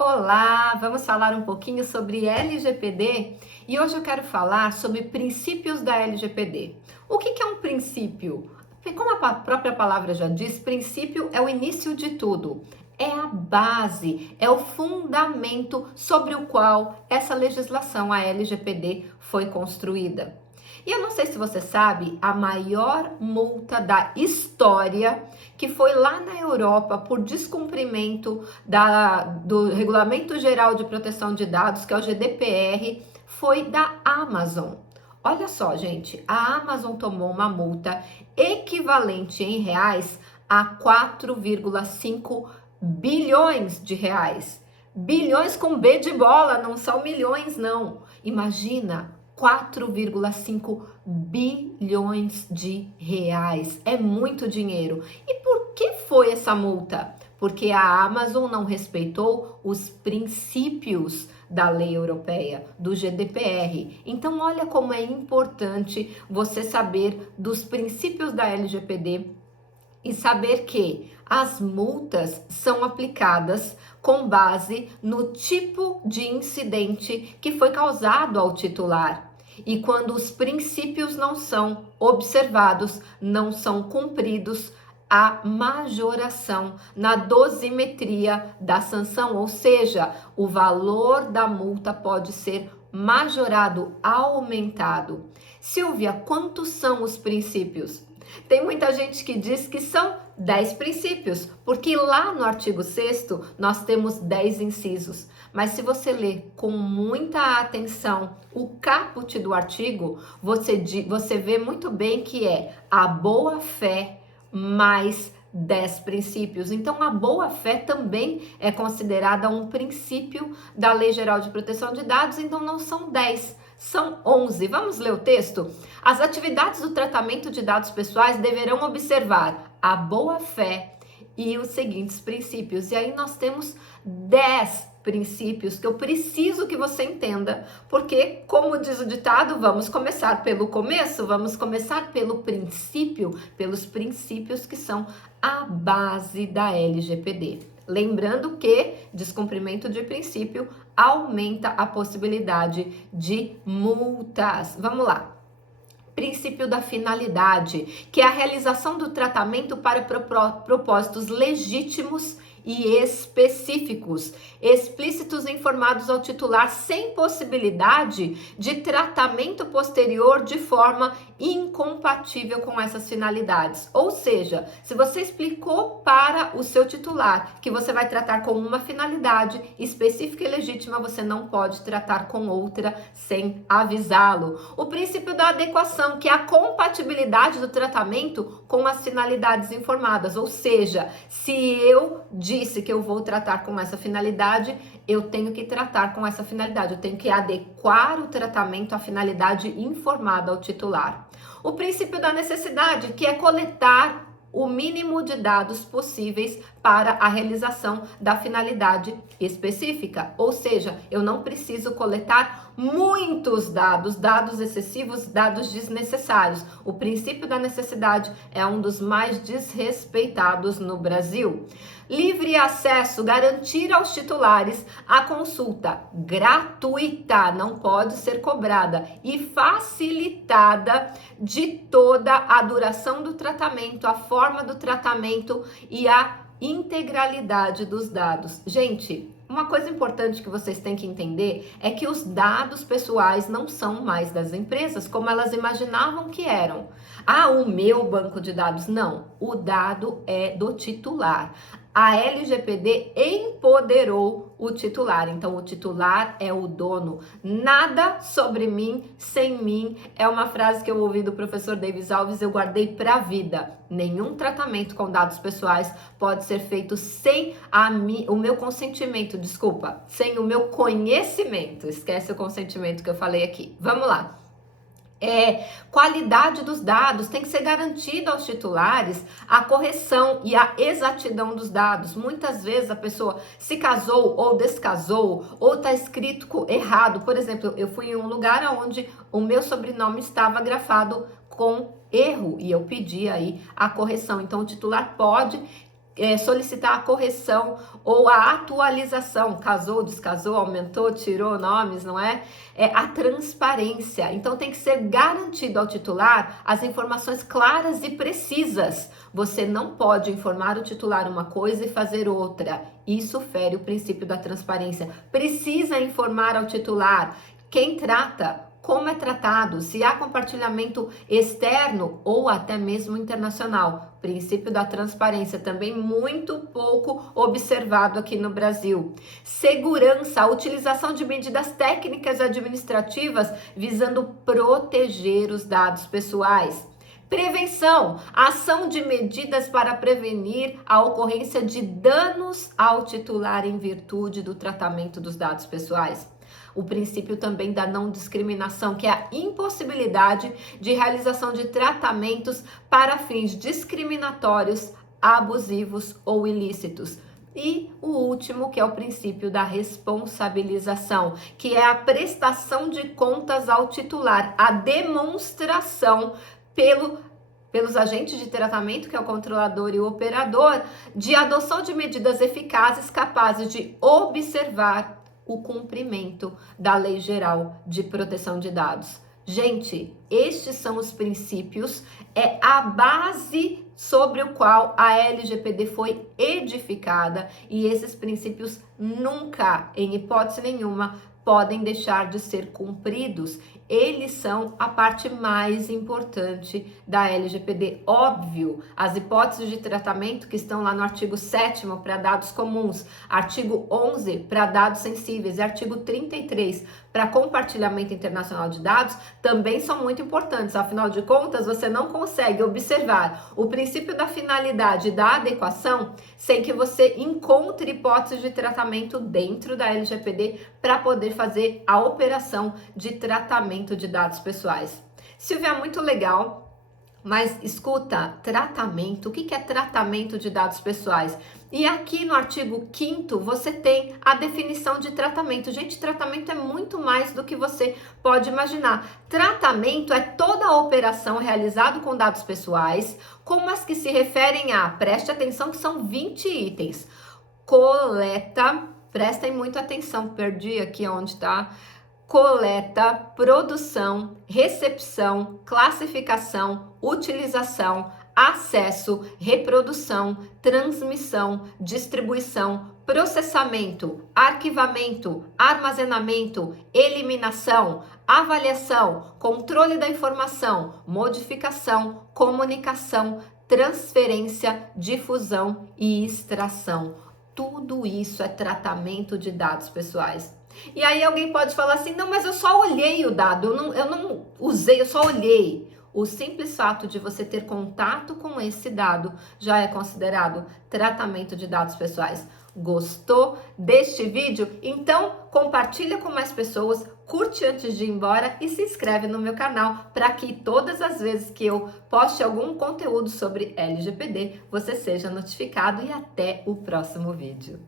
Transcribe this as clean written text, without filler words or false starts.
Olá, vamos falar um pouquinho sobre LGPD e hoje eu quero falar sobre princípios da LGPD. O que é um princípio? Como a própria palavra já diz, princípio é o início de tudo, é a base, é o fundamento sobre o qual essa legislação, a LGPD, foi construída. E eu não sei se você sabe, a maior multa da história, que foi lá na Europa por descumprimento do Regulamento Geral de Proteção de Dados, que é o GDPR, foi da Amazon. Olha só, gente, a Amazon tomou uma multa equivalente em reais a 4,5 bilhões de reais. Bilhões com B de bola, não são milhões, não. Imagina, 4,5 bilhões de reais. É muito dinheiro. E por que foi essa multa? Porque a Amazon não respeitou os princípios da lei europeia, do GDPR. Então, olha como é importante você saber dos princípios da LGPD e saber que as multas são aplicadas com base no tipo de incidente que foi causado ao titular. E quando os princípios não são observados, não são cumpridos, a majoração na dosimetria da sanção, ou seja, o valor da multa pode ser majorado, aumentado. Silvia, quantos são os princípios? Tem muita gente que diz que são 10 princípios, porque lá no artigo 6º nós temos 10 incisos. Mas se você ler com muita atenção o caput do artigo, você vê muito bem que é a boa-fé mais 10 princípios. Então, a boa-fé também é considerada um princípio da Lei Geral de Proteção de Dados, então não são 10, são 11. Vamos ler o texto? As atividades do tratamento de dados pessoais deverão observar a boa-fé e os seguintes princípios. E aí nós temos 10 princípios que eu preciso que você entenda, porque, como diz o ditado, vamos começar pelo começo, vamos começar pelo princípio, pelos princípios que são a base da LGPD. Lembrando que descumprimento de princípio aumenta a possibilidade de multas. Vamos lá. Princípio da finalidade, que é a realização do tratamento para propósitos legítimos e específicos, explícitos e informados ao titular, sem possibilidade de tratamento posterior de forma incompatível com essas finalidades. Ou seja, se você explicou para o seu titular que você vai tratar com uma finalidade específica e legítima, você não pode tratar com outra sem avisá-lo. O princípio da adequação, que é a compatibilidade do tratamento com as finalidades informadas. Ou seja, se eu disse que eu vou tratar com essa finalidade, eu tenho que tratar com essa finalidade, eu tenho que adequar o tratamento à finalidade informada ao titular. O princípio da necessidade, que é coletar o mínimo de dados possíveis para a realização da finalidade específica. Ou seja, eu não preciso coletar muitos dados, dados excessivos, dados desnecessários. O princípio da necessidade é um dos mais desrespeitados no Brasil. Livre acesso, garantir aos titulares a consulta gratuita, não pode ser cobrada, e facilitada de toda a duração do tratamento, a forma do tratamento e a integralidade dos dados. Gente, uma coisa importante que vocês têm que entender é que os dados pessoais não são mais das empresas como elas imaginavam que eram. Ah, o meu banco de dados. Não, o dado é do titular. A LGPD empoderou o titular, então o titular é o dono. Nada sobre mim sem mim é uma frase que eu ouvi do professor Davis Alves, eu guardei para a vida. Nenhum tratamento com dados pessoais pode ser feito sem o meu consentimento, sem o meu conhecimento. Esquece o consentimento que eu falei aqui. Vamos lá. Qualidade dos dados, tem que ser garantida aos titulares a correção e a exatidão dos dados. Muitas vezes a pessoa se casou ou descasou ou está escrito errado. Por exemplo, eu fui em um lugar onde o meu sobrenome estava grafado com erro e eu pedi aí a correção. Então o titular pode solicitar a correção ou a atualização, casou, descasou, aumentou, tirou nomes, não é? É a transparência. Então tem que ser garantido ao titular as informações claras e precisas. Você não pode informar o titular uma coisa e fazer outra. Isso fere o princípio da transparência. Precisa informar ao titular quem trata, como é tratado, se há compartilhamento externo ou até mesmo internacional. Princípio da transparência, também muito pouco observado aqui no Brasil. Segurança, a utilização de medidas técnicas administrativas visando proteger os dados pessoais. Prevenção, ação de medidas para prevenir a ocorrência de danos ao titular em virtude do tratamento dos dados pessoais. O princípio também da não discriminação, que é a impossibilidade de realização de tratamentos para fins discriminatórios, abusivos ou ilícitos. E o último, que é o princípio da responsabilização, que é a prestação de contas ao titular, a demonstração pelos agentes de tratamento, que é o controlador e o operador, de adoção de medidas eficazes capazes de observar o cumprimento da Lei Geral de Proteção de Dados. Gente, estes são os princípios, é a base sobre o qual a LGPD foi edificada, e esses princípios nunca, em hipótese nenhuma, podem deixar de ser cumpridos. Eles são a parte mais importante da LGPD. Óbvio, as hipóteses de tratamento que estão lá no artigo 7º para dados comuns, artigo 11 para dados sensíveis e artigo 33 para compartilhamento internacional de dados também são muito importantes. Afinal de contas, você não consegue observar o princípio da finalidade e da adequação sem que você encontre hipóteses de tratamento dentro da LGPD para poder fazer a operação de tratamento de dados pessoais. Silvia, muito legal. Mas escuta, tratamento, o que é tratamento de dados pessoais? E aqui no artigo 5º você tem a definição de tratamento. Gente, tratamento é muito mais do que você pode imaginar. Tratamento é toda a operação realizada com dados pessoais, como as que se referem a, preste atenção que são 20 itens. Coleta, prestem muita atenção, perdi aqui onde está. Coleta, produção, recepção, classificação, utilização, acesso, reprodução, transmissão, distribuição, processamento, arquivamento, armazenamento, eliminação, avaliação, controle da informação, modificação, comunicação, transferência, difusão e extração. Tudo isso é tratamento de dados pessoais. E aí alguém pode falar assim, não, mas eu só olhei o dado, eu não usei, eu só olhei. O simples fato de você ter contato com esse dado já é considerado tratamento de dados pessoais. Gostou deste vídeo? Então compartilha com mais pessoas, curte antes de ir embora e se inscreve no meu canal para que todas as vezes que eu poste algum conteúdo sobre LGPD, você seja notificado, e até o próximo vídeo.